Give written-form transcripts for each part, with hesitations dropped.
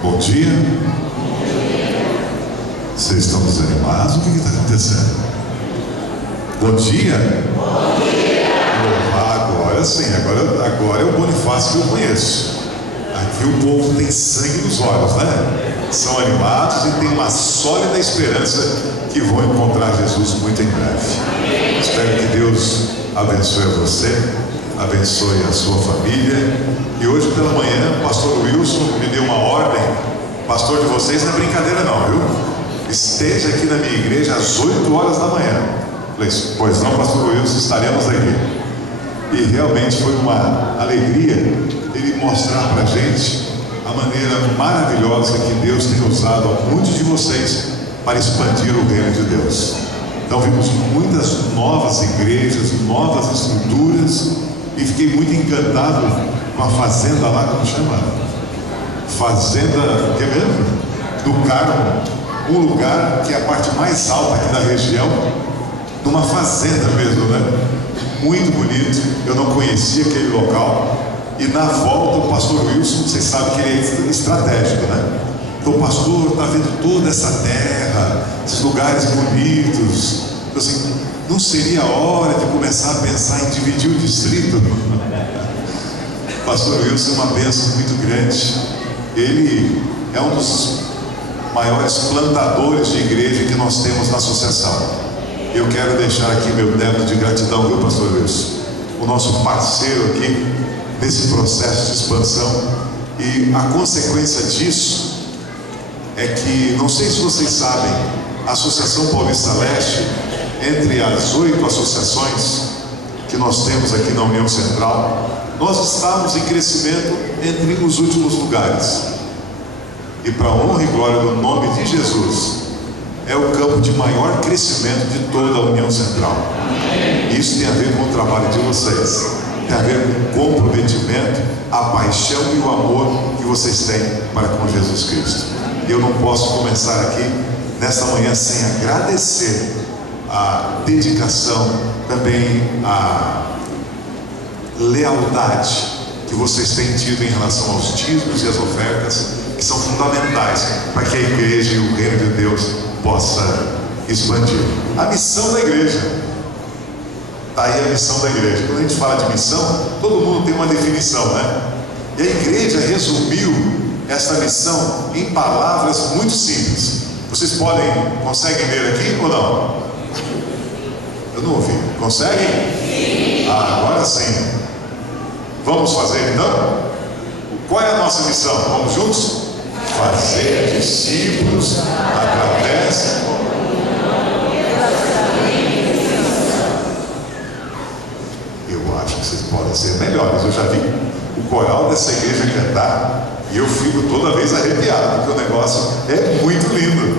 Bom dia. Vocês estão desanimados? O que está acontecendo? Bom dia. Bom dia. Agora sim, agora é o Bonifácio que eu conheço. Aqui o povo tem sangue nos olhos, né? São animados e tem uma sólida esperança que vão encontrar Jesus muito em breve. Espero que Deus abençoe você, abençoe a sua família. E hoje pela manhã o pastor Wilson me deu uma ordem. Pastor de vocês não é brincadeira não, viu? Esteja aqui na minha igreja às 8 horas da manhã. Falei, pois não, pastor Wilson, estaremos aqui. E realmente foi uma alegria ele mostrar para a gente a maneira maravilhosa que Deus tem usado a muitos de vocês para expandir o reino de Deus. Então vimos muitas novas igrejas, novas estruturas, e fiquei muito encantado com a fazenda lá, como chama? Fazenda, que é mesmo? Do Carmo, um lugar que é a parte mais alta aqui da região, numa fazenda mesmo, né? Muito bonito. Eu não conhecia aquele local. E na volta o pastor Wilson, vocês sabem que ele é estratégico, né? Então o pastor está vendo toda essa terra, esses lugares bonitos. Então, assim, não seria a hora de começar a pensar em dividir o distrito? O pastor Wilson é uma bênção muito grande. Ele é um dos maiores plantadores de igreja que nós temos na associação. Eu quero deixar aqui meu débito de gratidão, viu, pastor Wilson? O nosso parceiro aqui nesse processo de expansão. E a consequência disso é que, não sei se vocês sabem, a Associação Paulista Leste, entre as 8 associações que nós temos aqui na União Central, nós estamos em crescimento entre os últimos lugares. E para a honra e glória do nome de Jesus, é o campo de maior crescimento de toda a União Central. Isso tem a ver com o trabalho de vocês, tem a ver com o comprometimento, a paixão e o amor que vocês têm para com Jesus Cristo. E eu não posso começar aqui nesta manhã sem agradecer a dedicação, também a lealdade que vocês têm tido em relação aos dízimos e às ofertas, que são fundamentais para que a igreja e o reino de Deus possa expandir. A missão da igreja, está aí a missão da igreja. Quando a gente fala de missão, todo mundo tem uma definição, né? E a igreja resumiu essa missão em palavras muito simples. Vocês conseguem ler aqui ou não? Eu não ouvi. Conseguem? Sim. Agora sim. Vamos fazer então? Qual é a nossa missão? Vamos juntos? Fazer discípulos através Eu acho que vocês podem ser melhores. Eu já vi o coral dessa igreja cantar e eu fico toda vez arrepiado, porque o negócio é muito lindo.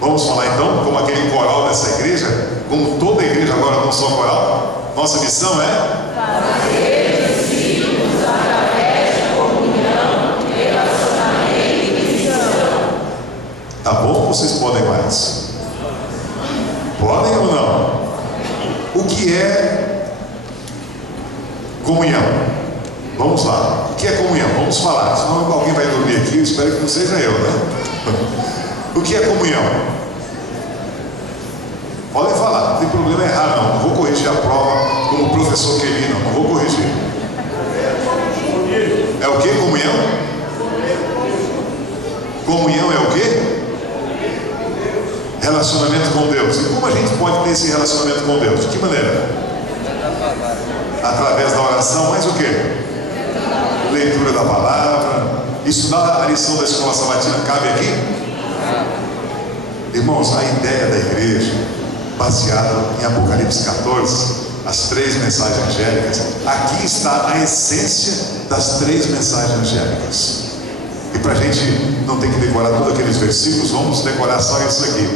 Vamos falar então como aquele coral dessa igreja, como toda a igreja agora, não só coral. Nossa missão é fazer discípulos através da comunhão, relacionamento e missão. Tá bom ou vocês podem mais? Podem ou não? O que é comunhão? Vamos lá. O que é comunhão? Vamos falar. Senão alguém vai dormir aqui. Eu espero que não seja eu, né? O que é comunhão? Podem falar. Não tem problema errar, não. Não vou corrigir a prova como o professor Kelly, não. Não vou corrigir. É o que? Comunhão? Comunhão é o que? Relacionamento com Deus. E como a gente pode ter esse relacionamento com Deus? De que maneira? Através da oração, mas o que? Leitura da palavra. Estudar a lição da escola sabatina cabe aqui? Irmãos, a ideia da igreja, baseada em Apocalipse 14, as 3 mensagens angélicas, aqui está a essência das 3 mensagens angélicas. E para a gente não ter que decorar todos aqueles versículos, vamos decorar só isso aqui.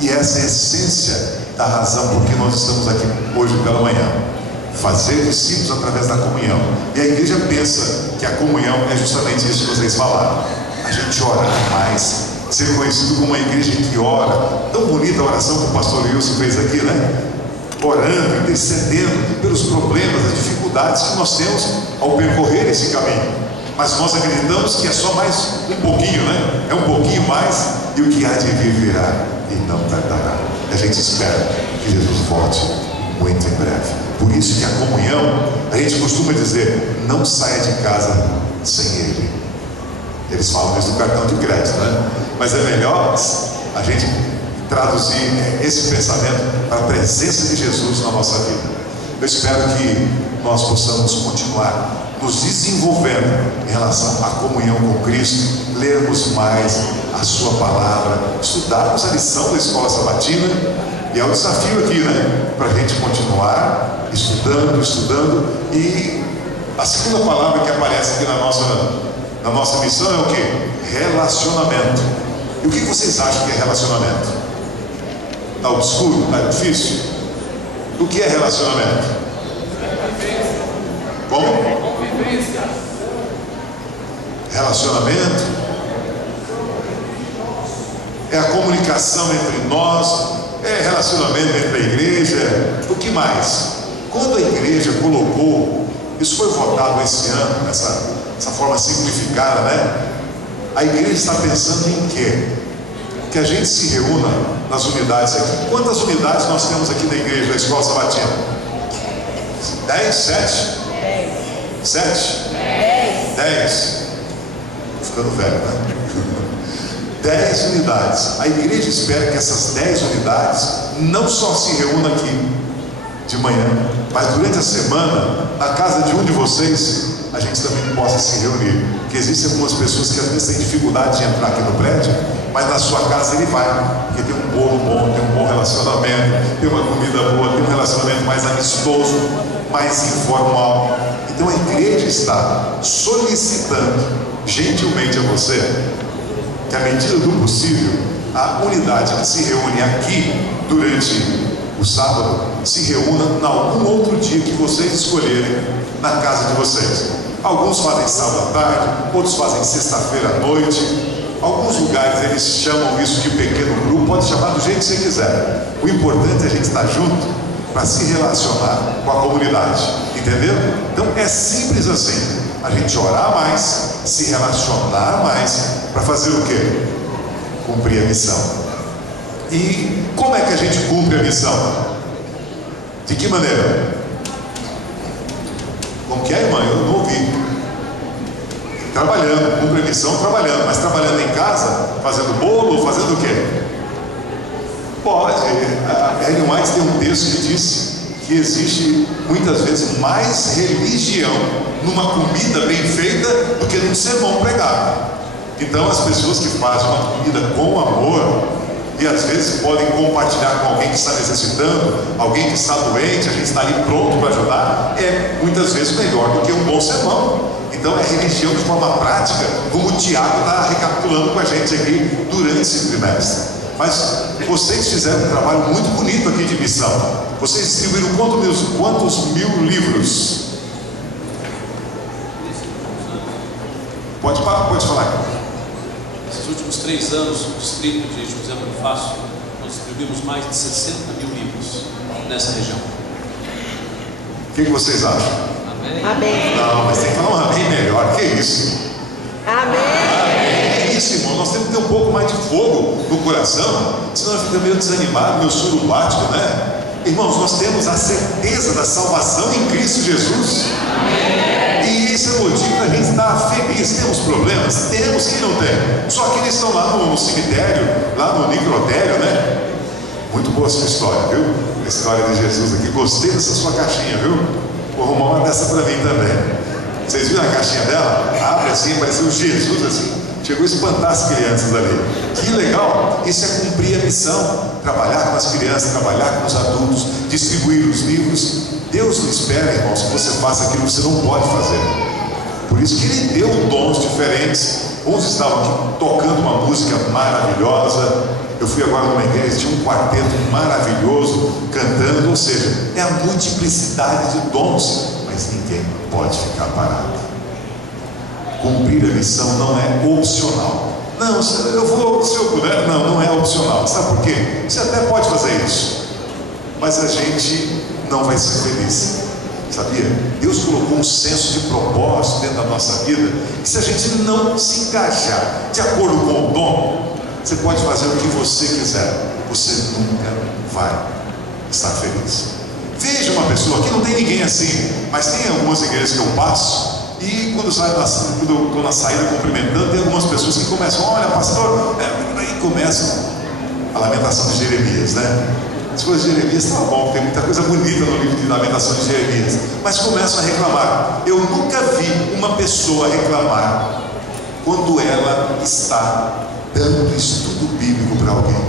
E essa é a essência da razão por que nós estamos aqui hoje pela manhã. Fazer discípulos através da comunhão. E a igreja pensa que a comunhão é justamente isso que vocês falaram. A gente orar mais, ser conhecido como uma igreja que ora. Tão bonita a oração que o pastor Wilson fez aqui, né? Orando, intercedendo pelos problemas, as dificuldades que nós temos ao percorrer esse caminho. mas nós acreditamos que é só mais um pouquinho, né? É um pouquinho mais, e o que há de vir virá e não tardará. A gente espera que Jesus volte muito em breve. Por isso que a comunhão, a gente costuma dizer, não saia de casa sem Ele. Eles falam isso no cartão de crédito, né? Mas é melhor a gente traduzir esse pensamento para a presença de Jesus na nossa vida. Eu espero que nós possamos continuar nos desenvolvendo em relação à comunhão com Cristo, lermos mais a sua palavra, estudarmos a lição da escola sabatina, e é um desafio aqui, né? Para a gente continuar estudando, e a segunda palavra que aparece aqui na nossa missão é o que? Relacionamento. E o que vocês acham que é relacionamento? Está obscuro? Está difícil? O que é relacionamento? Como? Relacionamento é a comunicação entre nós, é relacionamento entre a igreja. O que mais? Quando a igreja colocou, isso foi votado esse ano, essa forma simplificada, né? A igreja está pensando em quê? Que a gente se reúna nas unidades aqui. Quantas unidades nós temos aqui na igreja, da escola sabatina? 10? 7? 7? 10. Estou ficando velho, né? 10 unidades. A igreja espera que essas 10 unidades não só se reúnam aqui de manhã, mas durante a semana, na casa de um de vocês, a gente também possa se reunir. Porque existem algumas pessoas que às vezes têm dificuldade de entrar aqui no prédio, mas na sua casa ele vai, porque tem um bolo bom, tem um bom relacionamento, tem uma comida boa, tem um relacionamento mais amistoso, mais informal. Então a igreja está solicitando gentilmente a você que, à medida do possível, a unidade que se reúne aqui durante o sábado se reúna em algum outro dia que vocês escolherem na casa de vocês. Alguns fazem sábado à tarde, outros fazem sexta-feira à noite. Alguns lugares eles chamam isso de pequeno grupo, pode chamar do jeito que você quiser. O importante é a gente estar junto para se relacionar com a comunidade, entendeu? Então é simples assim, a gente orar mais, se relacionar mais, para fazer o quê? Cumprir a missão. E como é que a gente cumpre a missão? De que maneira? Como que é, irmã? Eu não ouvi. Trabalhando, cumpre a missão trabalhando, mas trabalhando em casa, fazendo bolo, fazendo o quê? Pode. A Ellen White tem um texto que diz que existe muitas vezes mais religião numa comida bem feita do que num sermão pregado. Então as pessoas que fazem uma comida com amor, e às vezes podem compartilhar com alguém que está necessitando, alguém que está doente, a gente está ali pronto para ajudar, é muitas vezes melhor do que um bom sermão. Então é religião de forma prática, como o Tiago está recapitulando com a gente aqui durante esse trimestre. Mas vocês fizeram um trabalho muito bonito aqui de missão. Vocês distribuíram quantos mil livros? Pode falar. Nesses últimos 3 anos, o distrito de José Bonifácio, nós distribuímos mais de 60 mil livros nessa região. O que vocês acham? Amém. Não, mas tem que falar um amém melhor. Que isso? Amém. É isso, irmão. Nós temos que ter um pouco mais de fogo no coração, senão fica meio desanimado, meio surubático, né? Irmãos, nós temos a certeza da salvação em Cristo Jesus. Amém. E esse é o motivo da gente estar feliz. Temos problemas? Temos, que não tem. Só que eles estão lá no cemitério, lá no necrotério, né? Muito boa a sua história, viu? A história de Jesus aqui. Gostei dessa sua caixinha, viu? Vou arrumar uma dessa para mim também. Vocês viram a caixinha dela? Abre assim, pareceu Jesus assim. Chegou a espantar as crianças ali. Que legal! Isso é cumprir a missão. Trabalhar com as crianças, trabalhar com os adultos, distribuir os livros. Deus não espera, irmãos, que você faça aquilo que você não pode fazer. Por isso que Ele deu dons diferentes. Uns estavam aqui tocando uma música maravilhosa. Eu fui agora numa igreja, tinha um quarteto maravilhoso cantando. Ou seja, é a multiplicidade de dons. Mas ninguém pode ficar parado. Cumprir a missão não é opcional. Não, eu vou, se eu puder. Não é opcional. Sabe por quê? Você até pode fazer isso, mas a gente não vai ser feliz. Sabia? Deus colocou um senso de propósito dentro da nossa vida, que se a gente não se encaixar de acordo com o dom, você pode fazer o que você quiser, você nunca vai estar feliz. Veja uma pessoa, aqui não tem ninguém assim, mas tem algumas igrejas que eu passo, e quando eu estou na saída cumprimentando, tem algumas pessoas que começam: olha, pastor, aí começam a lamentação de Jeremias, né? As coisas de Jeremias estão bom, tem muita coisa bonita no livro de Lamentações de Jeremias, mas começam a reclamar. Eu nunca vi uma pessoa reclamar quando ela está dando estudo bíblico para alguém,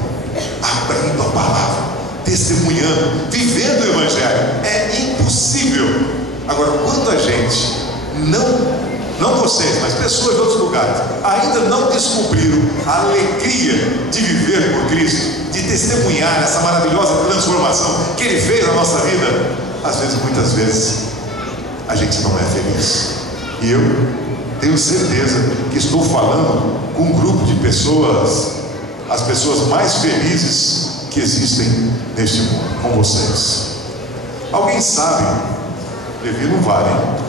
abrindo a palavra, testemunhando, vivendo o Evangelho. É impossível. Agora, quando a gente não vocês, mas pessoas de outros lugares, ainda não descobriram a alegria de viver por Cristo, de testemunhar essa maravilhosa transformação que Ele fez na nossa vida, às vezes, muitas vezes, a gente não é feliz. E eu tenho certeza que estou falando com um grupo de pessoas, as pessoas mais felizes que existem neste mundo, com vocês. Alguém sabe, Levi não vale, hein?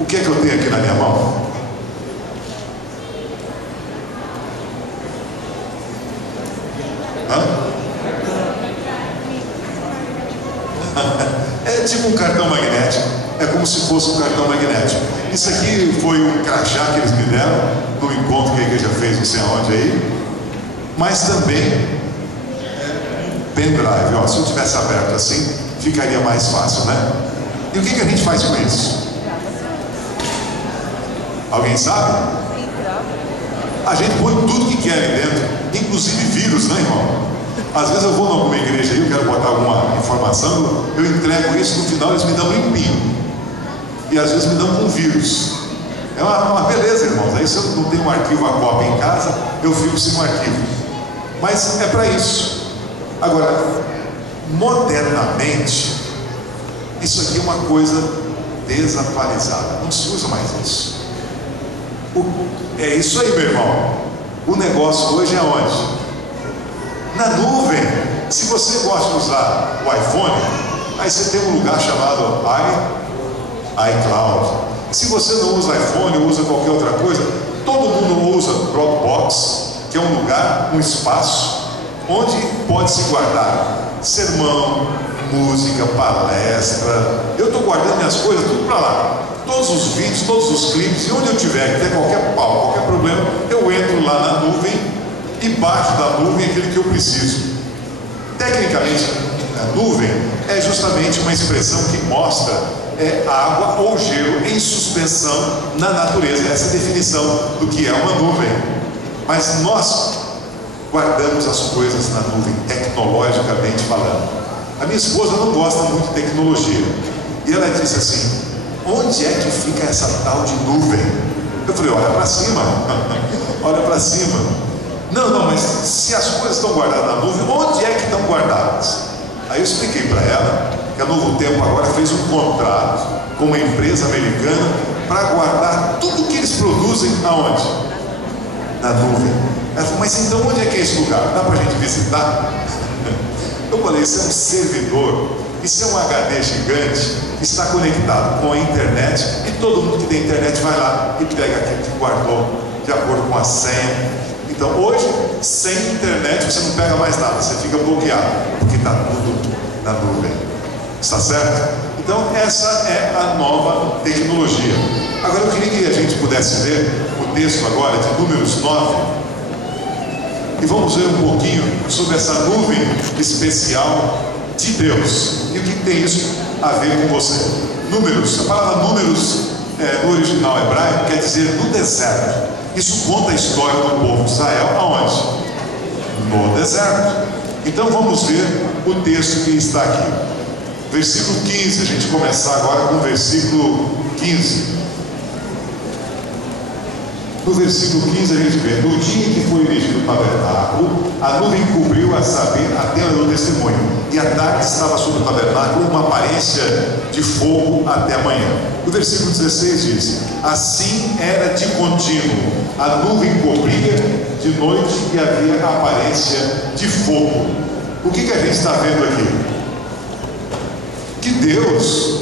O que é que eu tenho aqui na minha mão? É tipo um cartão magnético. É como se fosse um cartão magnético. Isso aqui foi um crachá que eles me deram no encontro que a igreja fez, não sei aonde aí. Mas também pendrive. Ó, se eu tivesse aberto assim, ficaria mais fácil, né? E o que a gente faz com isso? Alguém sabe? A gente põe tudo que quer ali dentro, inclusive vírus, né, irmão? Às vezes eu vou em alguma igreja aí, eu quero botar alguma informação, eu entrego isso, no final eles me dão limpinho. E às vezes me dão com vírus. É uma beleza, irmãos. Aí se eu não tenho um arquivo a cópia em casa, eu fico sem um arquivo. Mas é para isso. Agora, modernamente, isso aqui é uma coisa desatualizada. Não se usa mais isso. É isso aí, meu irmão. O negócio hoje é onde? Na nuvem. Se você gosta de usar o iPhone, aí você tem um lugar chamado iCloud. Se você não usa iPhone, usa qualquer outra coisa, todo mundo usa Dropbox, que é um lugar, um espaço onde pode se guardar sermão, música, palestra. Eu estou guardando minhas coisas tudo para lá. Todos os vídeos, todos os clipes, e onde eu tiver que ter qualquer pau, qualquer problema, eu entro lá na nuvem e baixo da nuvem aquilo que eu preciso. Tecnicamente, a nuvem é justamente uma expressão que mostra água ou gelo em suspensão na natureza. Essa é a definição do que é uma nuvem. Mas nós guardamos as coisas na nuvem, tecnologicamente falando. A minha esposa não gosta muito de tecnologia. E ela disse assim: onde é que fica essa tal de nuvem? Eu falei: olha para cima. Olha para cima. Não, mas se as coisas estão guardadas na nuvem, onde é que estão guardadas? Aí eu expliquei para ela que a Novo Tempo agora fez um contrato com uma empresa americana para guardar tudo que eles produzem aonde? Na nuvem. Ela falou: mas então onde é que é esse lugar? Dá para a gente visitar? Eu falei: isso é um servidor, isso é um HD gigante que está conectado com a internet, e todo mundo que tem internet vai lá e pega aquilo que guardou de acordo com a senha. Então hoje, sem internet, você não pega mais nada, você fica bloqueado, porque está tudo na nuvem. Está certo? Então essa é a nova tecnologia. Agora eu queria que a gente pudesse ler o texto agora de Números 9, e vamos ver um pouquinho sobre essa nuvem especial de Deus. E o que tem isso a ver com você? Números, a palavra números no original hebraico quer dizer no deserto. Isso conta a história do povo de Israel aonde? No deserto. Então vamos ver o texto que está aqui. Versículo 15, a gente começar agora com o versículo 15. No versículo 15 a gente vê: no dia em que foi erigido o tabernáculo, a nuvem cobriu, a saber, a tenda do testemunho, e à tarde estava sobre o tabernáculo uma aparência de fogo até amanhã. O versículo 16 diz: assim era de contínuo, a nuvem cobria de noite e havia a aparência de fogo. O que a gente está vendo aqui? Que Deus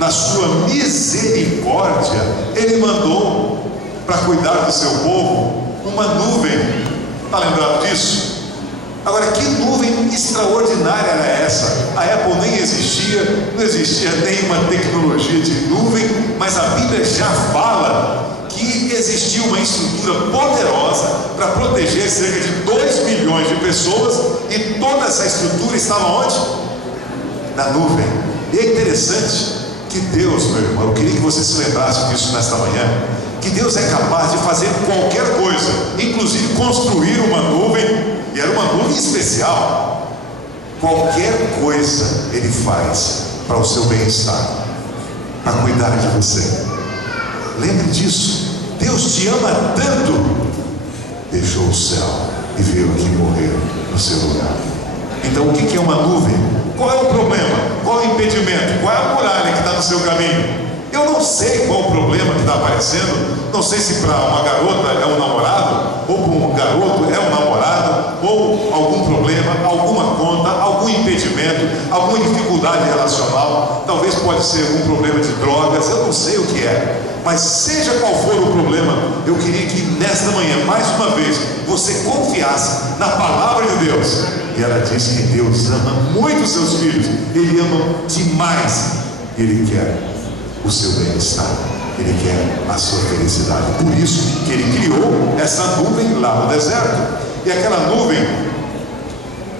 na sua misericórdia, Ele mandou para cuidar do seu povo uma nuvem. Está lembrado disso? Agora, que nuvem extraordinária era essa? A Apple nem existia, não existia nenhuma tecnologia de nuvem, mas a Bíblia já fala que existia uma estrutura poderosa para proteger cerca de 2 milhões de pessoas, e toda essa estrutura estava onde? Na nuvem. E é interessante que Deus, meu irmão, eu queria que você se lembrasse disso nesta manhã, que Deus é capaz de fazer qualquer coisa, inclusive construir uma nuvem, e era uma nuvem especial. Qualquer coisa Ele faz para o seu bem-estar, para cuidar de você. Lembre disso. Deus te ama tanto, deixou o céu e veio aqui morrer no seu lugar. Então, o que é uma nuvem? Qual é o problema? Qual é o impedimento? Qual é a muralha que está no seu caminho? Eu não sei qual o problema que está aparecendo. Não sei se para uma garota é um namorado, ou para um garoto é um namorado, ou algum problema, alguma conta, algum impedimento, alguma dificuldade relacional. Talvez pode ser algum problema de drogas, eu não sei o que é. Mas seja qual for o problema, eu queria que nesta manhã, mais uma vez, você confiasse na palavra de Deus. E ela diz que Deus ama muito os seus filhos. Ele ama demais. Ele quer o seu bem-estar. Ele quer a sua felicidade. Por isso que Ele criou essa nuvem lá no deserto. E aquela nuvem,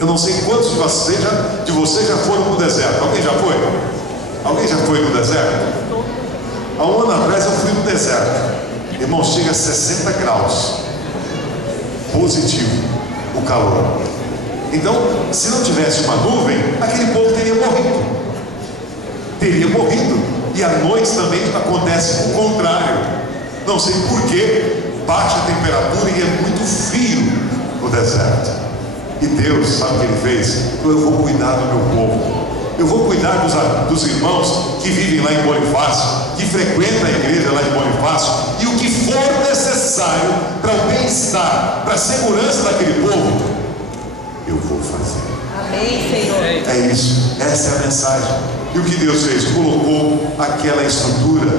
eu não sei quantos de vocês já foram no deserto. Alguém já foi? Alguém já foi no deserto? Há um ano atrás eu fui no deserto. Irmão, chega a 60 graus positivo o calor. Então, se não tivesse uma nuvem, aquele povo teria morrido. Teria morrido. E à noite também acontece o contrário. Não sei porquê, baixa a temperatura e é muito frio no deserto. E Deus, sabe o que Ele fez? Então, eu vou cuidar do meu povo. Eu vou cuidar dos irmãos que vivem lá em Bonifácio, que frequentam a igreja lá em Bonifácio, e o que for necessário para o bem-estar, para a segurança daquele povo, eu vou fazer. Amém, Senhor. É isso, essa é a mensagem. E o que Deus fez? Colocou aquela estrutura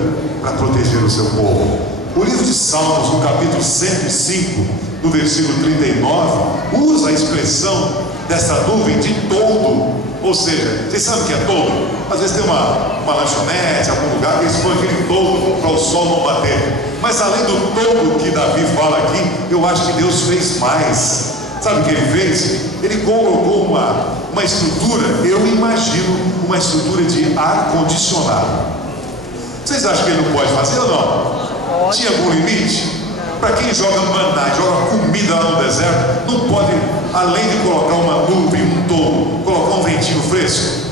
para proteger o seu povo. O livro de Salmos, no capítulo 105, no versículo 39, usa a expressão dessa nuvem de toldo. Ou seja, vocês sabem o que é toldo? Às vezes tem uma lanchonete, algum lugar, que eles põem aquele toldo para o sol não bater. Mas além do toldo que Davi fala aqui, eu acho que Deus fez mais. Sabe o que Ele fez? Ele colocou uma estrutura, eu imagino, uma estrutura de ar-condicionado. Vocês acham que Ele não pode fazer ou não? Tinha algum limite? Para quem joga maná, joga comida lá no deserto, não pode, além de colocar uma nuvem, um toldo, colocar um ventinho fresco?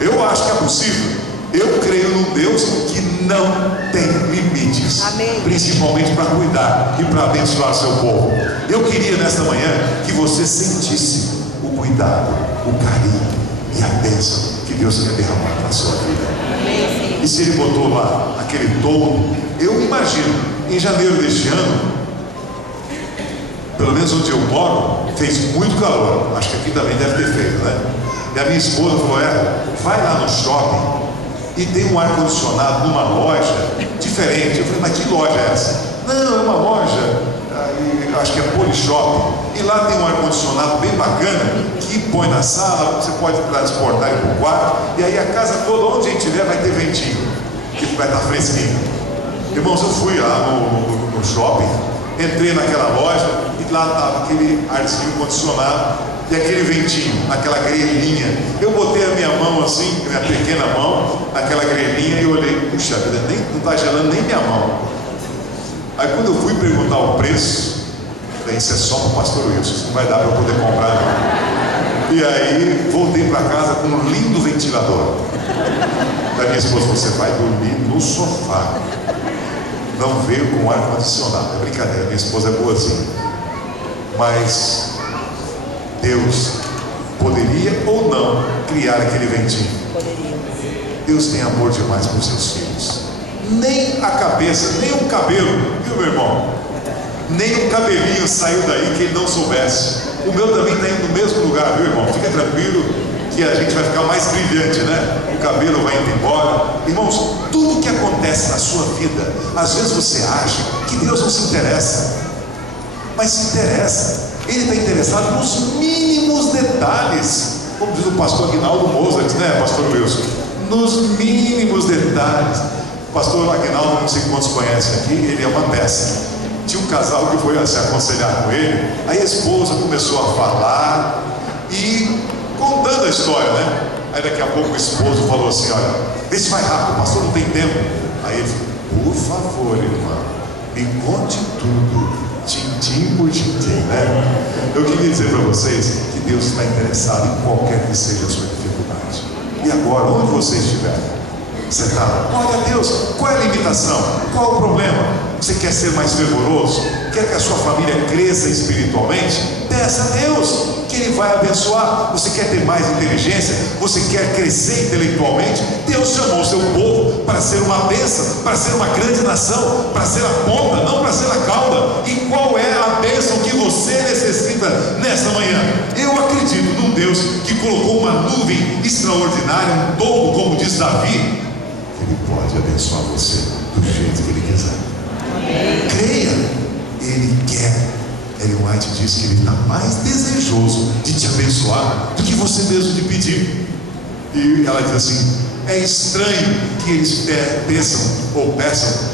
Eu acho que é possível. Eu creio num Deus que não tem limites. Amém. Principalmente para cuidar e para abençoar seu povo. Eu queria nesta manhã que você sentisse o cuidado, o carinho e a bênção que Deus quer derramar na sua vida. Amém. E se Ele botou lá aquele toldo, eu imagino, em janeiro deste ano, pelo menos onde eu moro, fez muito calor. Acho que aqui também deve ter feito, né? E a minha esposa falou: vai lá no shopping e tem um ar-condicionado numa loja diferente. Eu falei: mas que loja é essa? Não, é uma loja, acho que é Polishop, e lá tem um ar-condicionado bem bacana que põe na sala, você pode transportar ele para o quarto, e aí a casa toda, onde a gente estiver, vai ter ventinho, que vai estar fresquinho. Irmãos, eu fui lá no shopping, entrei naquela loja e lá estava aquele arzinho condicionado e aquele ventinho, naquela grelhinha. Eu botei a minha mão assim, minha pequena mão, naquela grelhinha, e olhei: puxa vida, não está gelando nem minha mão. Aí quando eu fui perguntar o preço, falei: isso é só para o pastor Wilson, isso não vai dar para eu poder comprar não. E aí voltei para casa com um lindo ventilador. Da minha esposa: você vai dormir no sofá, não veio com ar-condicionado. É brincadeira, minha esposa é boazinha. Mas Deus poderia ou não criar aquele ventinho. Deus tem amor demais por seus filhos. Nem a cabeça, nem um cabelo, viu, meu irmão? Nem um cabelinho saiu daí que ele não soubesse. O meu também está indo no mesmo lugar, viu, irmão? Fica tranquilo que que a gente vai ficar mais brilhante, né? O cabelo vai indo embora. Irmãos, tudo que acontece na sua vida, às vezes você acha que Deus não se interessa, mas se interessa. Ele está interessado nos mínimos detalhes, como diz o pastor Aguinaldo Mozart, né, pastor Wilson? Nos mínimos detalhes. O pastor Aguinaldo, não sei quantos conhecem aqui, ele é uma peça. Tinha um casal que foi se aconselhar com ele, aí a esposa começou a falar e contando a história, né? Aí daqui a pouco o esposo falou assim: olha, vê se vai rápido, pastor, não tem tempo. Aí ele falou: por favor, irmã, me conte tudo, tintim por tintim, né? Eu queria dizer para vocês que Deus está interessado em qualquer que seja a sua dificuldade. E agora, onde você estiver, você está, olha Deus, qual é a limitação? Qual é o problema? Você quer ser mais fervoroso? Quer que a sua família cresça espiritualmente? Peça a Deus que Ele vai abençoar. Você quer ter mais inteligência? Você quer crescer intelectualmente? Deus chamou o seu povo para ser uma bênção, para ser uma grande nação, para ser a ponta, não para ser a cauda. E qual é a bênção que você necessita nesta manhã? Eu acredito num Deus que colocou uma nuvem extraordinária, um touro, como diz Davi. Ele pode abençoar você do jeito que Ele quiser. Creia, Ele quer. Ellen White diz que Ele está mais desejoso de te abençoar do que você mesmo de pedir. E ela diz assim: é estranho que eles peçam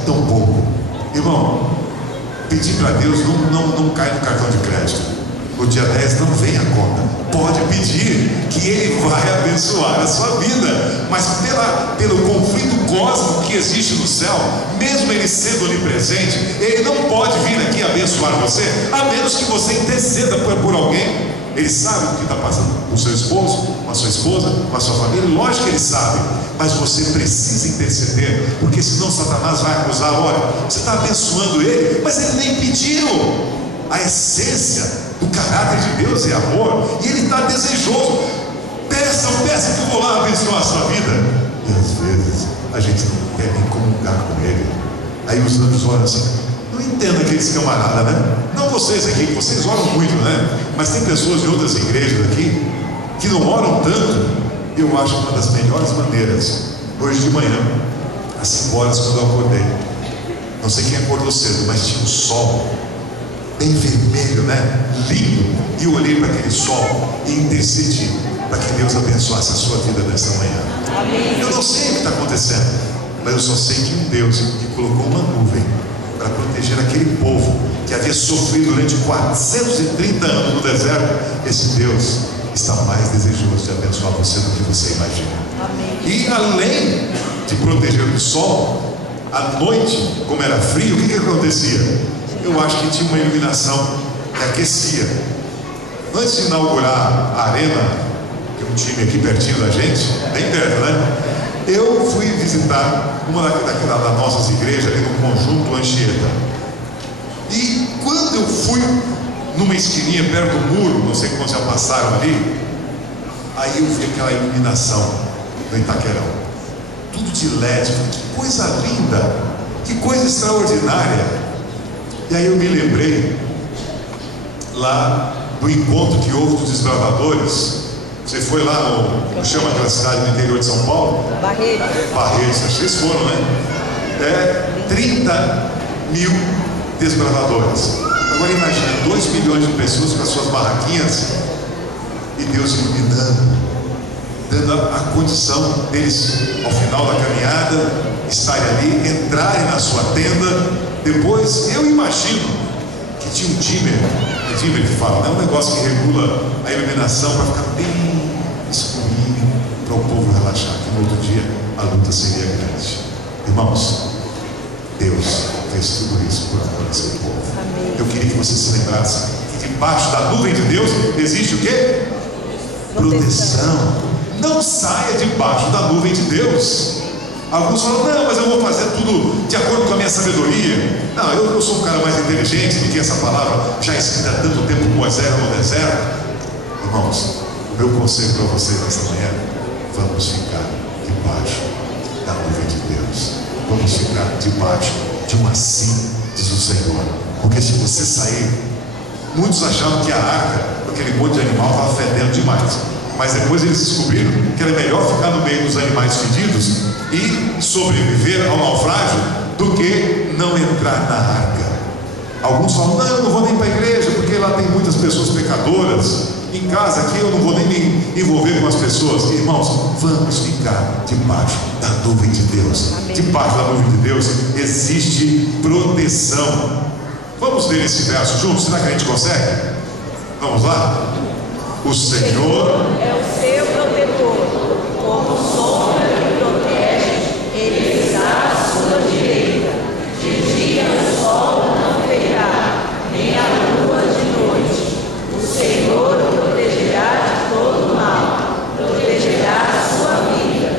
tão pouco. Irmão, pedir para Deus não cai no cartão de crédito. No dia 10 não vem a conta. Pode pedir que Ele vai abençoar a sua vida, mas pelo conflito cósmico que existe no céu, mesmo Ele sendo onipresente, Ele não pode vir aqui abençoar você, a menos que você interceda por alguém. Ele sabe o que está passando com o seu esposo, com a sua esposa, com a sua família. Lógico que Ele sabe, mas você precisa interceder, porque senão Satanás vai acusar: olha, você está abençoando ele, mas ele nem pediu. A essência do caráter de Deus é amor, e Ele está desejoso. Peça que eu vou lá abençoar a sua vida. E às vezes a gente não quer nem comungar com Ele. Aí os anjos olham assim: não entendo aqueles camaradas, né? Não vocês aqui, vocês oram muito, né? Mas tem pessoas de outras igrejas aqui que não oram tanto. Eu acho que uma das melhores maneiras, hoje de manhã, às 5 horas, quando eu acordei, não sei quem acordou cedo, mas tinha um sol bem vermelho, né? Lindo. E eu olhei para aquele sol e intercedi para que Deus abençoasse a sua vida nesta manhã. Amém. Eu não sei o que está acontecendo, mas eu só sei que um Deus que colocou uma nuvem para proteger aquele povo que havia sofrido durante 430 anos no deserto, esse Deus está mais desejoso de abençoar você do que você imagina. Amém. E além de proteger do sol, à noite, como era frio, o que acontecia? Eu acho que tinha uma iluminação que aquecia. Antes de inaugurar a arena, que é um time aqui pertinho da gente, bem perto, né? Eu fui visitar uma das nossas igrejas ali no Conjunto Anchieta. E quando eu fui numa esquininha perto do muro, não sei quando já passaram ali, aí eu vi aquela iluminação do Itaquerão, tudo de LED, que coisa linda, que coisa extraordinária. E aí eu me lembrei lá do encontro que houve dos desbravadores. Você foi lá no chama aquela cidade no interior de São Paulo? Barreiros, vocês foram, né? 30 mil desbravadores. Agora imagina 2 milhões de pessoas com as suas barraquinhas e Deus iluminando, dando a condição deles, ao final da caminhada, estarem ali, entrarem na sua tenda. Depois, eu imagino que tinha um dimmer que fala, é um negócio que regula a iluminação para ficar bem escurinho, para o povo relaxar, que no outro dia a luta seria grande. Irmãos, Deus fez tudo isso por amor ao seu povo. Amém. Eu queria que você se lembrasse que debaixo da nuvem de Deus existe o quê? Proteção. Não saia debaixo da nuvem de Deus. Alguns falam: não, mas eu vou fazer tudo de acordo com a minha sabedoria. Não, eu sou um cara mais inteligente do que essa palavra já escrita há tanto tempo como Moisés no deserto. Irmãos, o meu conselho para vocês nesta manhã: vamos ficar debaixo da nuvem de Deus. Vamos ficar debaixo de um assim, diz o Senhor. Porque se você sair, muitos achavam que a arca, aquele monte de animal, estava fedendo demais. Mas depois eles descobriram que era melhor ficar no meio dos animais fedidos e sobreviver ao naufrágio do que não entrar na arca. Alguns falam: não, eu não vou nem para a igreja porque lá tem muitas pessoas pecadoras. Em casa aqui eu não vou nem me envolver com as pessoas. Irmãos, vamos ficar debaixo da nuvem de Deus. Amém. Debaixo da nuvem de Deus existe proteção. Vamos ler esse verso juntos? Será que a gente consegue? Vamos lá? O Senhor é o seu protetor, como sombra que protege, ele está à sua direita. De dia o sol não ferirá, nem a lua de noite. O Senhor o protegerá de todo mal, protegerá a sua vida.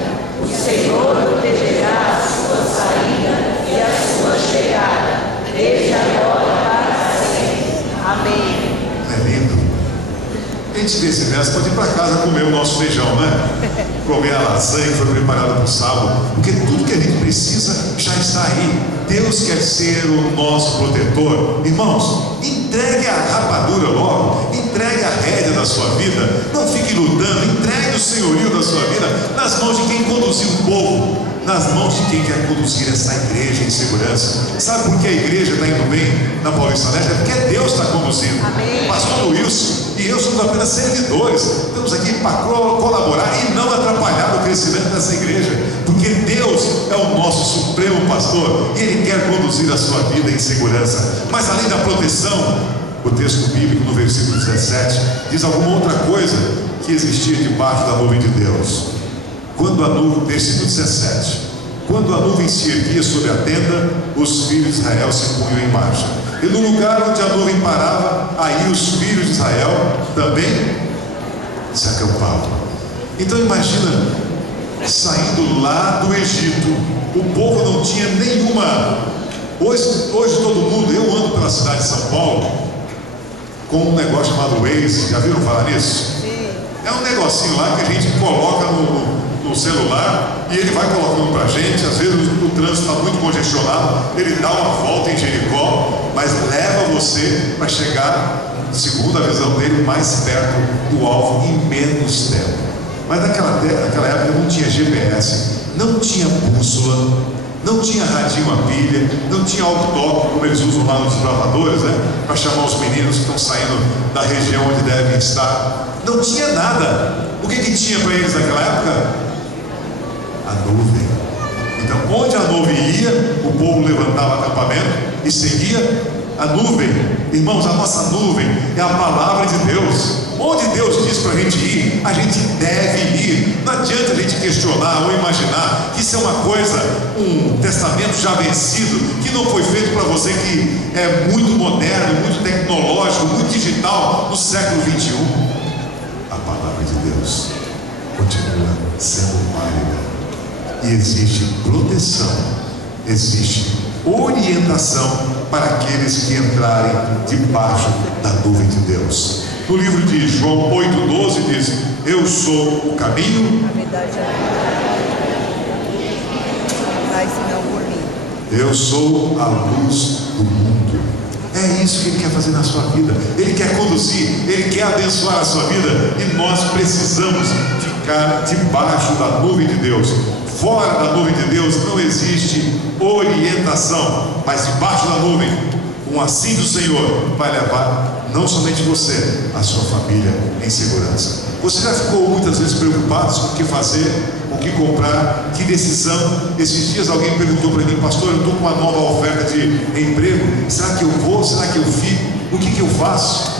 O Senhor protegerá a sua saída e a sua chegada, desde agora para sempre. Amém. é lindo. A gente vê esse verso, pode ir para casa comer o nosso feijão, né? Comer a lasanha que foi preparada para o sábado, porque tudo que a gente precisa já está aí. Deus quer ser o nosso protetor. Irmãos, entregue a rapadura logo, entregue a rédea da sua vida, não fique lutando, entregue o senhorio da sua vida nas mãos de quem conduziu o povo, nas mãos de quem quer conduzir essa igreja em segurança. Sabe por que a igreja está indo bem na Paulista Leste? É porque Deus está conduzindo. Amém. Pastor Wilson e eu somos apenas servidores, estamos aqui para colaborar e não atrapalhar o crescimento dessa igreja, porque Deus é o nosso supremo pastor e Ele quer conduzir a sua vida em segurança. Mas além da proteção, o texto bíblico no versículo 17 diz alguma outra coisa que existia debaixo da nuvem de Deus. Quando a nuvem, versículo 17, quando a nuvem se erguia sobre a tenda, os filhos de Israel se punham em marcha, e no lugar onde a nuvem parava, aí os filhos de Israel também se acampavam. Então imagina, saindo lá do Egito, o povo não tinha nenhuma. Hoje todo mundo, eu ando pela cidade de São Paulo com um negócio chamado Waze, já viram falar nisso? Sim. É um negocinho lá que a gente coloca no celular e ele vai colocando pra gente. Às vezes o trânsito está muito congestionado, ele dá uma volta em Jericó, mas leva você para chegar, segundo a visão dele, mais perto do alvo em menos tempo. Mas naquela época não tinha GPS, não tinha bússola, não tinha radinho a pilha, não tinha auto-toque como eles usam lá nos desbravadores, né? Para chamar os meninos que estão saindo da região onde devem estar. Não tinha nada. O que tinha para eles naquela época? A nuvem. Então, onde a nuvem ia, o povo levantava acampamento e seguia a nuvem. Irmãos, a nossa nuvem é a palavra de Deus. Onde Deus diz para a gente ir, a gente deve ir. Não adianta a gente questionar ou imaginar que isso é uma coisa, um testamento já vencido, que não foi feito para você que é muito moderno, muito tecnológico, muito digital no século 21. A palavra de Deus continua sendo válida. E existe proteção, existe orientação para aqueles que entrarem debaixo da nuvem de Deus. No livro de João 8,12 diz: eu sou o caminho, A verdade vai senão por mim. eu sou a luz do mundo. É isso que Ele quer fazer na sua vida. Ele quer conduzir, Ele quer abençoar a sua vida. E nós precisamos ficar debaixo da nuvem de Deus. Fora da nuvem de Deus não existe orientação, mas debaixo da nuvem, um assim do Senhor vai levar não somente você, a sua família em segurança. Você já ficou muitas vezes preocupado com o que fazer, o que comprar, que decisão? Esses dias alguém perguntou para mim: pastor, eu estou com uma nova oferta de emprego, será que eu vou? Será que eu fico? O que eu faço?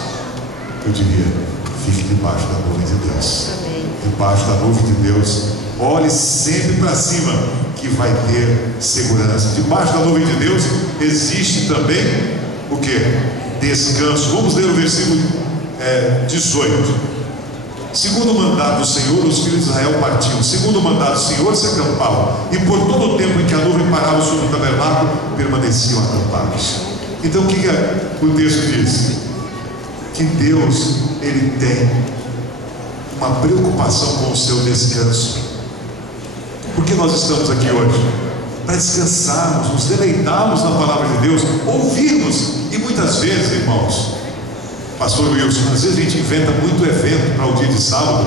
Eu diria: fique debaixo da nuvem de Deus. Amém. Debaixo da nuvem de Deus, olhe sempre para cima, que vai ter segurança. Debaixo da nuvem de Deus existe também o que? Descanso. Vamos ler o versículo 18. Segundo o mandato do Senhor, os filhos de Israel partiam. Segundo o mandato do Senhor, se acampavam. E por todo o tempo em que a nuvem parava sobre o tabernáculo, permaneciam acampados. Então o que o texto diz? Que Deus, Ele tem uma preocupação com o seu descanso. Por que nós estamos aqui hoje? Para descansarmos, nos deleitarmos na palavra de Deus, ouvirmos. E muitas vezes, irmãos, pastor Wilson, às vezes a gente inventa muito evento para o dia de sábado,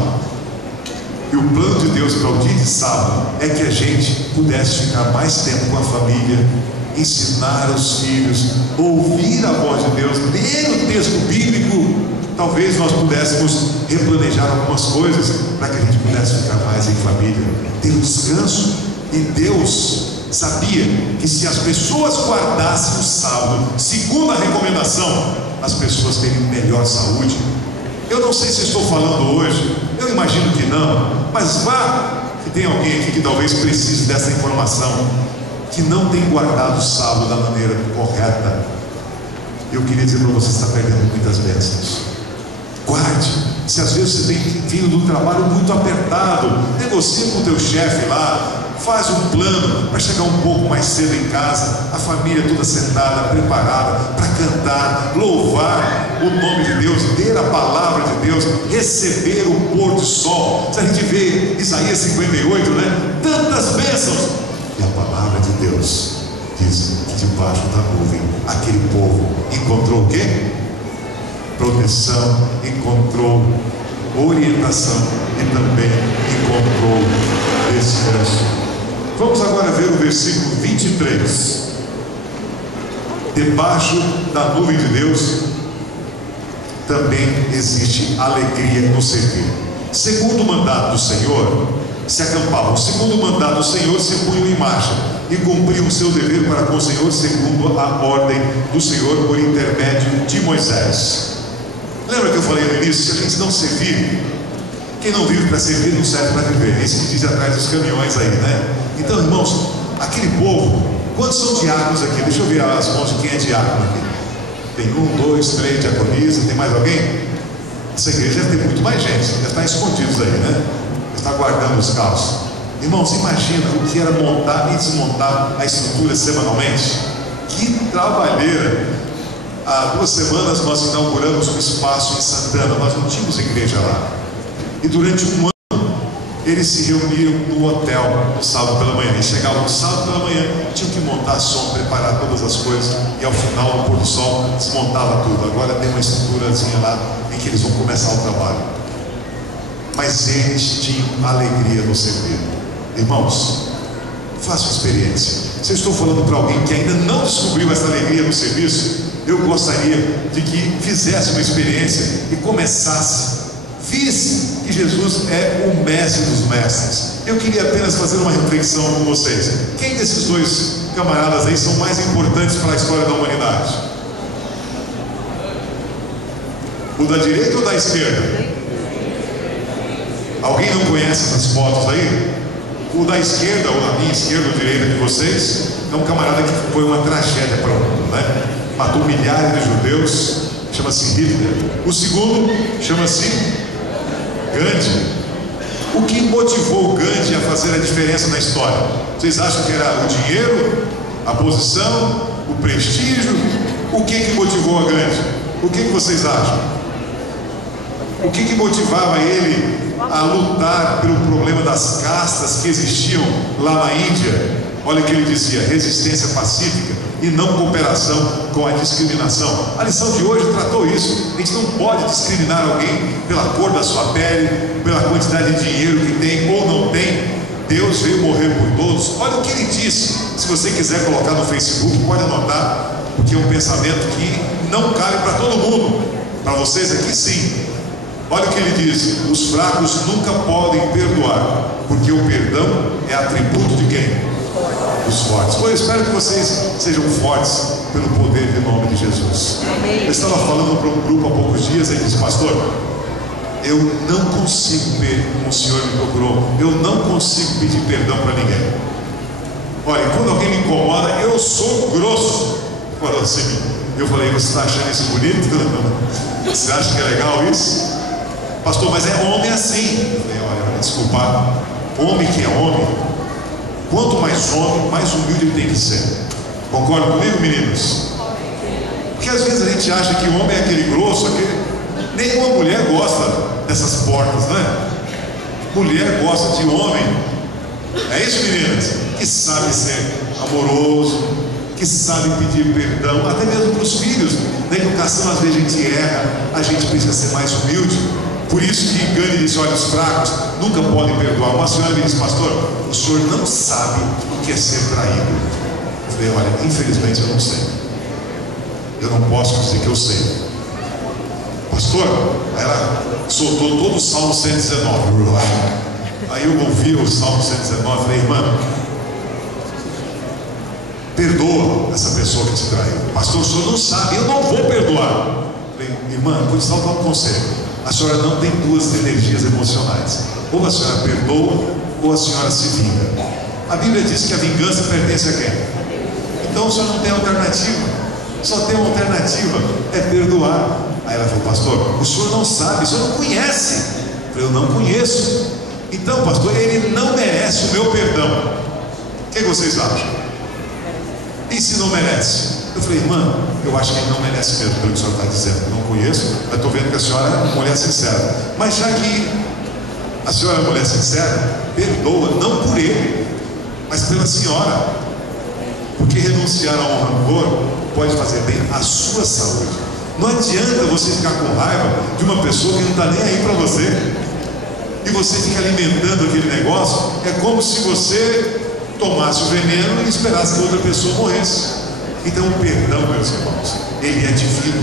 E o plano de Deus para o dia de sábado é que a gente pudesse ficar mais tempo com a família, ensinar os filhos, ouvir a voz de Deus, ler o texto bíblico. Talvez nós pudéssemos replanejar algumas coisas para que a gente pudesse ficar mais em família, ter um descanso. E Deus sabia que se as pessoas guardassem o sábado, segundo a recomendação, as pessoas teriam melhor saúde. Eu não sei se estou falando hoje, eu imagino que não, mas vá que tem alguém aqui que talvez precise dessa informação, que não tem guardado o sábado da maneira correta. Eu queria dizer para você, está perdendo muitas bênçãos. Guarde. Se às vezes você tem vindo do trabalho muito apertado, negocia com o teu chefe lá, faz um plano para chegar um pouco mais cedo em casa, a família toda sentada, preparada para cantar, louvar o nome de Deus, ler a palavra de Deus, receber o pôr do sol. Se a gente vê Isaías 58, né? Tantas bênçãos. E a palavra de Deus diz que debaixo da nuvem aquele povo encontrou o quê? Proteção, encontrou orientação e também encontrou descanso. Vamos agora ver o versículo 23. Debaixo da nuvem de Deus também existe alegria no servir. Segundo o mandato do Senhor, se acampavam. Segundo o mandato do Senhor, se punham em marcha e cumpriam o seu dever para com o Senhor, segundo a ordem do Senhor por intermédio de Moisés. Lembra que eu falei no início? Se a gente não servir, quem não vive para servir não serve para viver. É isso que diz atrás dos caminhões aí, né? Então, irmãos, aquele povo, quantos são diáconos aqui? Deixa eu ver as mãos de quem é diácono aqui. Tem 1, 2, 3 diaconisas, tem mais alguém? Essa igreja deve ter muito mais gente, já está escondidos aí, né? Está guardando os carros. Irmãos, imagina o que era montar e desmontar a estrutura semanalmente. Que trabalheira! Há 2 semanas nós inauguramos um espaço em Santana, nós não tínhamos igreja lá. E durante um ano, eles se reuniam no hotel no sábado pela manhã. Eles chegavam no sábado pela manhã, tinham que montar som, preparar todas as coisas, e ao final, no pôr do sol, desmontava tudo. Agora tem uma estruturazinha lá em que eles vão começar o trabalho. Mas eles tinham alegria no servir. Irmãos, faça uma experiência. Se eu estou falando para alguém que ainda não descobriu essa alegria no serviço, eu gostaria de que fizesse uma experiência e começasse. Visse que Jesus é o mestre dos mestres. Eu queria apenas fazer uma reflexão com vocês. Quem desses 2 camaradas aí são mais importantes para a história da humanidade? O da direita ou da esquerda? Alguém não conhece essas fotos aí? O da esquerda, ou da minha esquerda ou direita de vocês, é um camarada que foi uma tragédia para o mundo, né? Matou milhares de judeus, chama-se Hitler. O segundo chama-se Gandhi. O que motivou Gandhi a fazer a diferença na história? Vocês acham que era o dinheiro, a posição, o prestígio? O que motivou a Gandhi? O que vocês acham? O que motivava ele a lutar pelo problema das castas que existiam lá na Índia? Olha o que ele dizia: resistência pacífica e não cooperação com a discriminação. A lição de hoje tratou isso. A gente não pode discriminar alguém pela cor da sua pele, pela quantidade de dinheiro que tem ou não tem. Deus veio morrer por todos. Olha o que ele disse. Se você quiser colocar no Facebook, pode anotar, porque é um pensamento que não cabe para todo mundo. Para vocês aqui sim. Olha o que ele diz: os fracos nunca podem perdoar, porque o perdão é atributo de quem? Dos fortes. Eu espero que vocês sejam fortes pelo poder do nome de Jesus. Amém. Eu estava falando para um grupo há poucos dias e disse: pastor, eu não consigo ver como o senhor me procurou, eu não consigo pedir perdão para ninguém. Olha, quando alguém me incomoda, eu sou grosso. Falou assim. Eu falei: você está achando isso bonito? Você acha que é legal isso? Pastor, mas é homem assim. Eu falei: olha, desculpa, homem que é homem, quanto mais homem, mais humilde ele tem que ser. Concordam comigo, meninos? Porque às vezes a gente acha que o homem é aquele grosso, aquele... Nenhuma mulher gosta dessas portas, né? Mulher gosta de homem. É isso, meninas? Que sabe ser amoroso, que sabe pedir perdão, até mesmo para os filhos. Na educação, às vezes a gente erra, a gente precisa ser mais humilde. Por isso que Gandhi disse: olha, os fracos nunca podem perdoar. Uma senhora me disse: pastor, o senhor não sabe o que é ser traído. Eu falei: olha, infelizmente eu não sei. Eu não posso dizer que eu sei. Pastor, ela soltou todo o Salmo 119. Aí eu ouvi o Salmo 119 e falei: irmã, perdoa essa pessoa que te traiu. Pastor, o senhor não sabe, eu não vou perdoar. Falei: irmã, vou te dar um conselho. A senhora não tem duas energias emocionais. Ou a senhora perdoa, ou a senhora se vinga. A Bíblia diz que a vingança pertence a quem? Então o senhor não tem alternativa. Só tem uma alternativa, é perdoar. Aí ela falou: pastor, o senhor não sabe, o senhor não conhece. Eu falei: eu não conheço. Então, pastor, ele não merece o meu perdão. O que vocês acham? E se não merece? Eu falei: irmã, eu acho que ele não merece mesmo, pelo que o senhor está dizendo. Eu não conheço, mas estou vendo que a senhora é uma mulher sincera. Mas já que a senhora é uma mulher sincera, perdoa, não por ele, mas pela senhora. Porque renunciar a um rancor pode fazer bem à sua saúde. Não adianta você ficar com raiva de uma pessoa que não está nem aí para você, e você fica alimentando aquele negócio. É como se você tomasse o veneno e esperasse que outra pessoa morresse. Então o perdão, meus irmãos, ele é divino.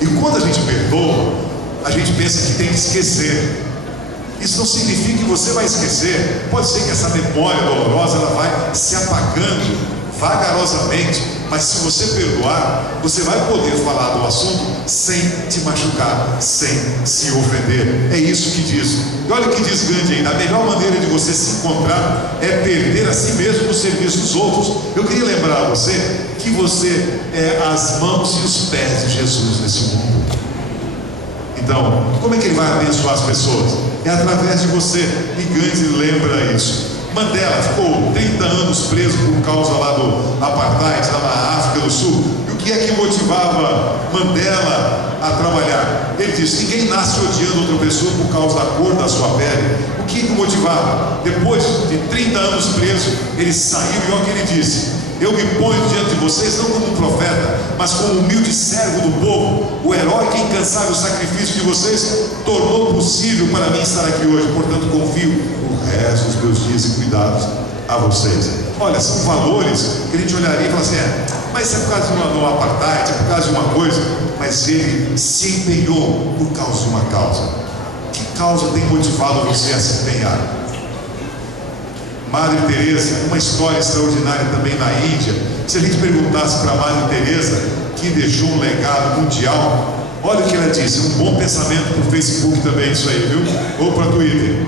E quando a gente perdoa, a gente pensa que tem que esquecer. Isso não significa que você vai esquecer. Pode ser que essa memória dolorosa ela vai se apagando vagarosamente, mas se você perdoar, você vai poder falar do assunto sem te machucar, sem se ofender. É isso que diz. E olha o que diz Gandhi ainda: a melhor maneira de você se encontrar é perder a si mesmo no serviço dos outros. Eu queria lembrar a você que você é as mãos e os pés de Jesus nesse mundo. Então, como é que ele vai abençoar as pessoas? É através de você. E Gandhi lembra isso. Mandela ficou 30 anos preso por causa lá do apartheid, lá na África do Sul. E o que é que motivava Mandela a trabalhar? Ele disse: ninguém nasce odiando outra pessoa por causa da cor da sua pele. O que o motivava? Depois de 30 anos preso, ele saiu e olha o que ele disse: eu me ponho diante de vocês não como um profeta, mas como um humilde servo do povo. O heróico e incansável sacrifício de vocês tornou possível para mim estar aqui hoje. Portanto, confio o resto dos meus dias e cuidados a vocês. Olha, são valores que a gente olharia e fala assim: mas isso é por causa de uma apartheid, é por causa de uma coisa. Mas ele se empenhou por causa de uma causa. Que causa tem motivado você a se empenhar? Madre Teresa, uma história extraordinária também na Índia. Se a gente perguntasse para a Madre Teresa, que deixou um legado mundial, olha o que ela disse. Um bom pensamento para o Facebook também, isso aí, viu? Ou para o Twitter.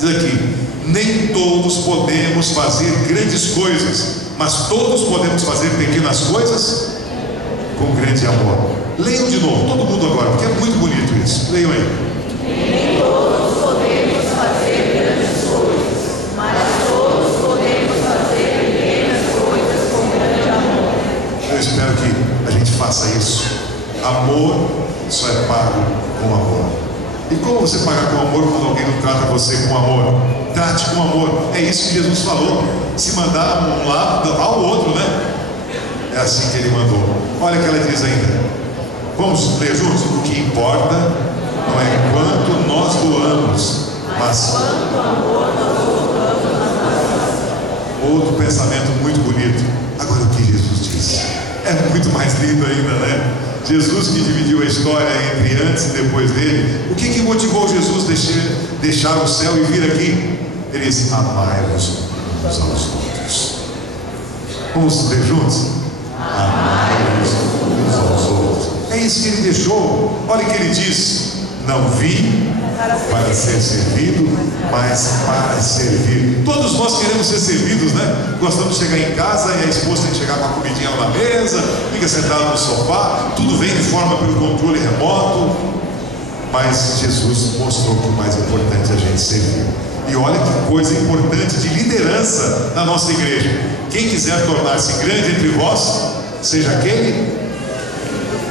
Diz aqui: nem todos podemos fazer grandes coisas, mas todos podemos fazer pequenas coisas com grande amor. Leiam de novo, todo mundo agora, porque é muito bonito isso. Leiam aí. Nem todos podemos fazer grandes coisas, mas todos podemos fazer pequenas coisas com grande amor. Eu espero que a gente faça isso. Amor só é pago com amor. E como você paga com amor quando alguém não trata você com amor? Trate com amor. É isso que Jesus falou. Se mandar um lado ao outro, né? É assim que ele mandou. Olha o que ela diz ainda. Vamos ler juntos? O que importa não é quanto nós doamos, mas quanto amor nós colocamos na nação. Outro pensamento muito bonito. Agora o que Jesus disse é muito mais lindo ainda, né? Jesus que dividiu a história entre antes e depois dele. O que motivou Jesus deixar o céu e vir aqui? Ele disse: amai-vos uns aos outros. Vamos ler juntos? Amai-vos uns aos outros. É isso que ele deixou. Olha o que ele diz: não vim para ser servido, mas para servir. Todos nós queremos ser servidos, né? Gostamos de chegar em casa e a esposa tem que chegar com a comidinha na mesa, fica sentado no sofá, tudo vem de forma pelo controle remoto. Mas Jesus mostrou que o mais importante é a gente servir. E olha que coisa importante de liderança na nossa igreja. Quem quiser tornar-se grande entre vós, seja aquele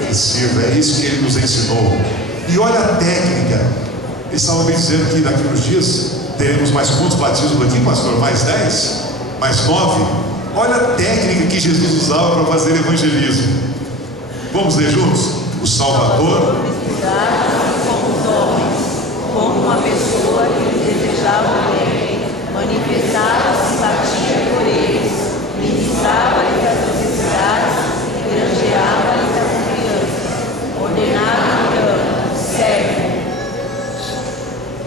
que sirva. É isso que ele nos ensinou. E olha a técnica. Eles estavam me dizendo que daqui uns dias teremos mais quantos batismos aqui, pastor? Mais 10? Mais 9? Olha a técnica que Jesus usava para fazer evangelismo. Vamos ler juntos? O Salvador como uma pessoa que desejava o bem, manifestava simpatia por eles, ministrava-lhes as necessidades e granjeava-lhes as crianças. Ordenava então, serve.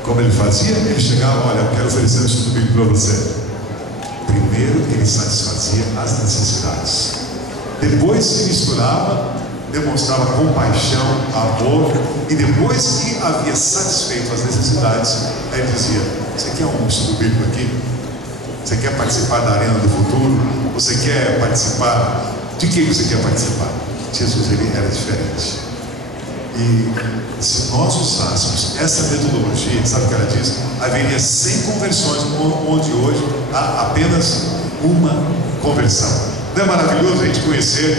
Como ele fazia? Ele chegava, olha, eu quero oferecer um estudo bíblico para você. Primeiro ele satisfazia as necessidades. Depois se misturava, demonstrava compaixão, amor, e depois que havia satisfeito as necessidades, aí ele dizia: você quer um estudo bíblico aqui? Você quer participar da arena do futuro? Você quer participar? De que você quer participar? Jesus, ele era diferente. E se nós usássemos essa metodologia, sabe o que ela diz? Haveria 100 conversões, onde hoje há apenas uma conversão. Não é maravilhoso a gente conhecer?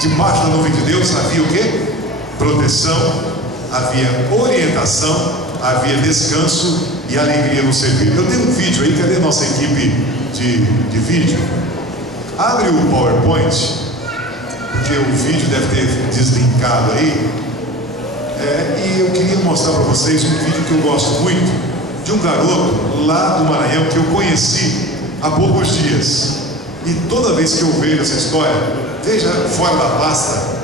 Debaixo da nuvem de Deus havia o quê? Proteção, havia orientação, havia descanso e alegria no servir. Eu tenho um vídeo aí, cadê a nossa equipe de vídeo? Abre o PowerPoint, porque o vídeo deve ter deslinkado aí. E eu queria mostrar para vocês um vídeo que eu gosto muito, de um garoto lá do Maranhão que eu conheci há poucos dias. E toda vez que eu vejo essa história, veja fora da pasta,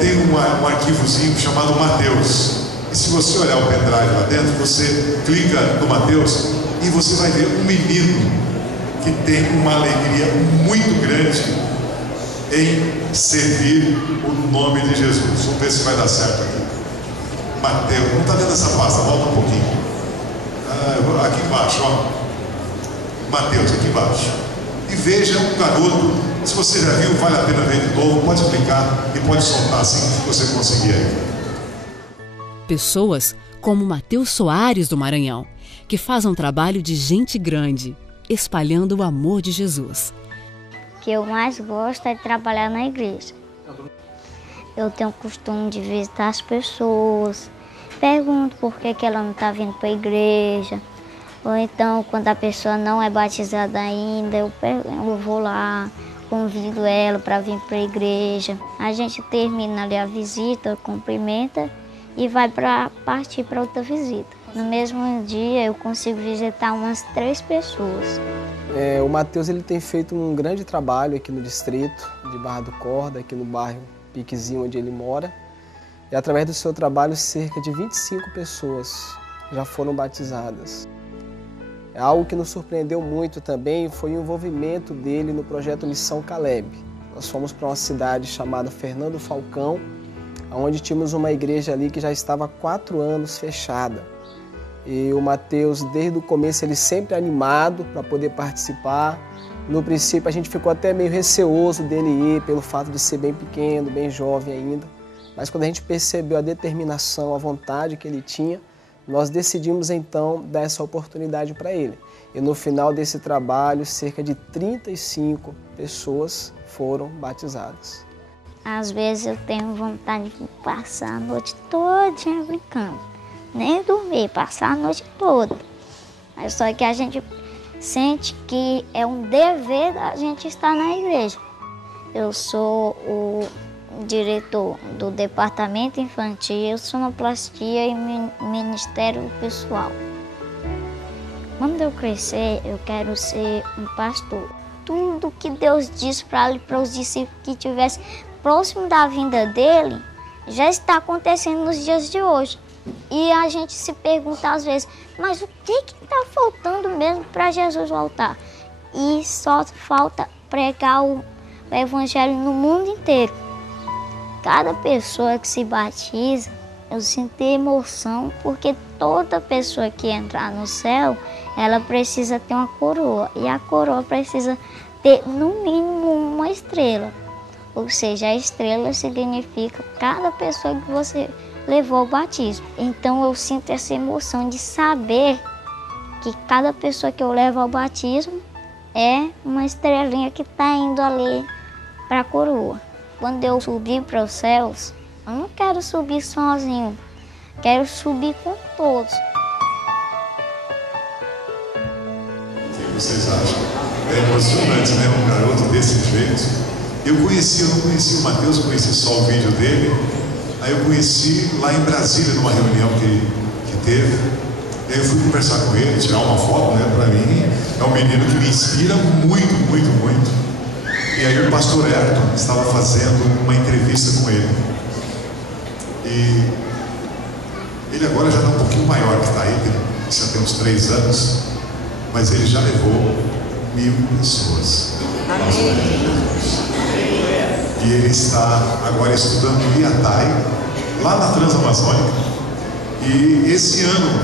tem um arquivozinho chamado Mateus. E se você olhar o pendrive lá dentro, você clica no Mateus e você vai ver um menino que tem uma alegria muito grande em servir o nome de Jesus. Vamos ver se vai dar certo aqui. Mateus, não está dentro dessa pasta, volta um pouquinho. Aqui embaixo, ó. Mateus, aqui embaixo. E veja um garoto. Se você já viu, vale a pena ver de novo. Pode clicar e pode soltar assim que você conseguir aí. Pessoas como Mateus Soares do Maranhão, que faz um trabalho de gente grande, espalhando o amor de Jesus. O que eu mais gosto é de trabalhar na igreja. Eu tenho o costume de visitar as pessoas, pergunto por que ela não está vindo para a igreja, ou então quando a pessoa não é batizada ainda, eu vou lá, convido ela para vir para a igreja. A gente termina ali a visita, cumprimenta e vai partir para outra visita. No mesmo dia eu consigo visitar umas 3 pessoas. O Mateus ele tem feito um grande trabalho aqui no distrito de Barra do Corda, aqui no bairro Piquezinho, onde ele mora. E através do seu trabalho, cerca de 25 pessoas já foram batizadas. Algo que nos surpreendeu muito também foi o envolvimento dele no projeto Missão Caleb. Nós fomos para uma cidade chamada Fernando Falcão, onde tínhamos uma igreja ali que já estava há 4 anos fechada. E o Mateus, desde o começo, ele sempre animado para poder participar. No princípio, a gente ficou até meio receoso dele ir, pelo fato de ser bem pequeno, bem jovem ainda. Mas quando a gente percebeu a determinação, a vontade que ele tinha, nós decidimos então dar essa oportunidade para ele. E no final desse trabalho, cerca de 35 pessoas foram batizadas. Às vezes eu tenho vontade de passar a noite todinha brincando. Nem dormir, passar a noite toda. Mas só que a gente sente que é um dever da gente estar na igreja. Eu sou o diretor do Departamento Infantil, Sonoplastia e Ministério Pessoal. Quando eu crescer, eu quero ser um pastor. Tudo que Deus disse para os discípulos que estivessem próximo da vinda dele, já está acontecendo nos dias de hoje. E a gente se pergunta às vezes, mas o que está faltando mesmo para Jesus voltar? E só falta pregar o evangelho no mundo inteiro. Cada pessoa que se batiza, eu sinto emoção, porque toda pessoa que entrar no céu, ela precisa ter uma coroa. E a coroa precisa ter, no mínimo, uma estrela. Ou seja, a estrela significa cada pessoa que você levou ao batismo. Então eu sinto essa emoção de saber que cada pessoa que eu levo ao batismo é uma estrelinha que está indo ali para a coroa. Quando eu subir para os céus, eu não quero subir sozinho, quero subir com todos. O que vocês acham? É emocionante, né? Um garoto desse jeito. Eu não conhecia o Mateus, conheci só o vídeo dele. Aí eu conheci lá em Brasília, numa reunião que teve. E aí eu fui conversar com ele, tirar uma foto, né? Para mim, é um menino que me inspira muito, muito, muito. E aí o pastor Ayrton estava fazendo uma entrevista com ele. E ele agora já está um pouquinho maior que está aí, já tem uns 3 anos, mas ele já levou 1000 pessoas. E ele está agora estudando em Iaitai, lá na Transamazônica. E esse ano,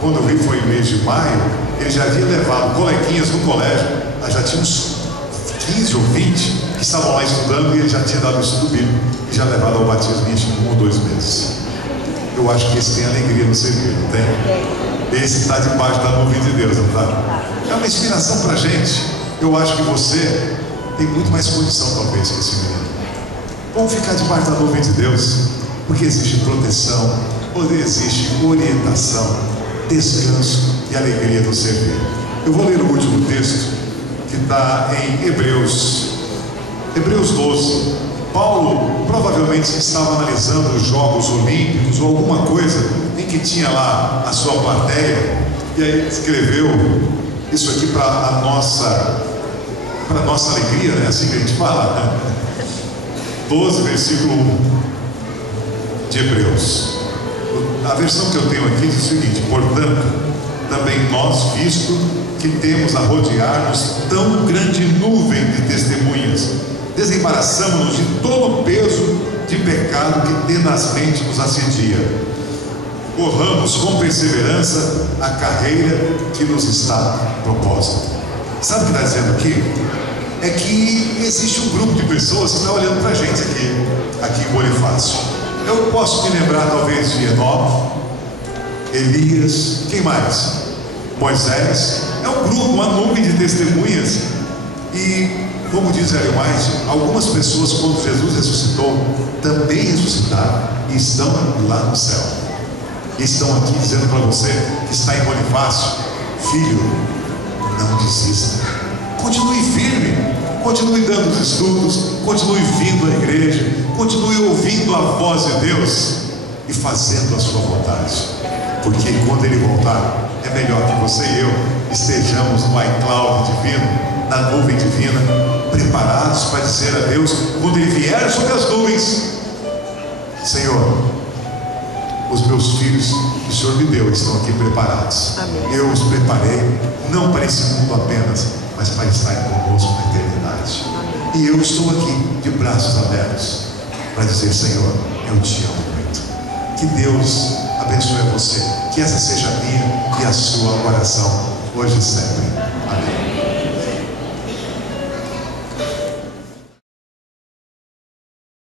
quando eu vi, foi no mês de maio, ele já havia levado coleguinhas no colégio, já tinha uns 15 ou 20 que estavam lá estudando, e ele já tinha dado o estudo bíblico e já levado ao batismo em 1 ou 2 meses. Eu acho que esse tem alegria no servir, não tem? Esse está debaixo da nuvem de Deus, não está? É uma inspiração para a gente. Eu acho que você tem muito mais condição, talvez, que esse menino. Vamos ficar debaixo da nuvem de Deus, porque existe proteção, existe orientação, descanso e alegria no servir. Eu vou ler o último texto, que está em Hebreus 12. Paulo provavelmente estava analisando os Jogos Olímpicos ou alguma coisa em que tinha lá a sua plateia, e aí escreveu isso aqui para a nossa alegria, né? Assim que a gente fala, né? 12, versículo 1 de Hebreus. A versão que eu tenho aqui diz o seguinte: portanto, também nós, visto que temos a rodear-nos tão grande nuvem de testemunhas, desembaraçamos-nos de todo o peso de pecado que tenazmente nos assedia. Corramos com perseverança a carreira que nos está proposta. Sabe o que está dizendo aqui? É que existe um grupo de pessoas que está olhando para a gente aqui em Bonifácio. Eu posso me lembrar talvez de Enoque, Elias, quem mais? Moisés. É um grupo, uma nuvem de testemunhas. E, como diz Ellen White, algumas pessoas, quando Jesus ressuscitou, também ressuscitaram e estão lá no céu. E estão aqui dizendo para você que está em Bonifácio: filho, não desista, continue firme, continue dando os estudos, continue vindo à igreja, continue ouvindo a voz de Deus e fazendo a sua vontade, porque quando Ele voltar, é melhor que você e eu estejamos no iCloud divino, na nuvem divina, preparados para dizer a Deus, quando Ele vier sobre as nuvens: Senhor, os meus filhos que o Senhor me deu estão aqui preparados. Amém. Eu os preparei, não para esse mundo apenas, mas para estar conosco na eternidade. Amém. E eu estou aqui de braços abertos para dizer: Senhor, eu te amo muito. Que Deus abençoe você, que essa seja a minha e a sua oração, hoje e sempre.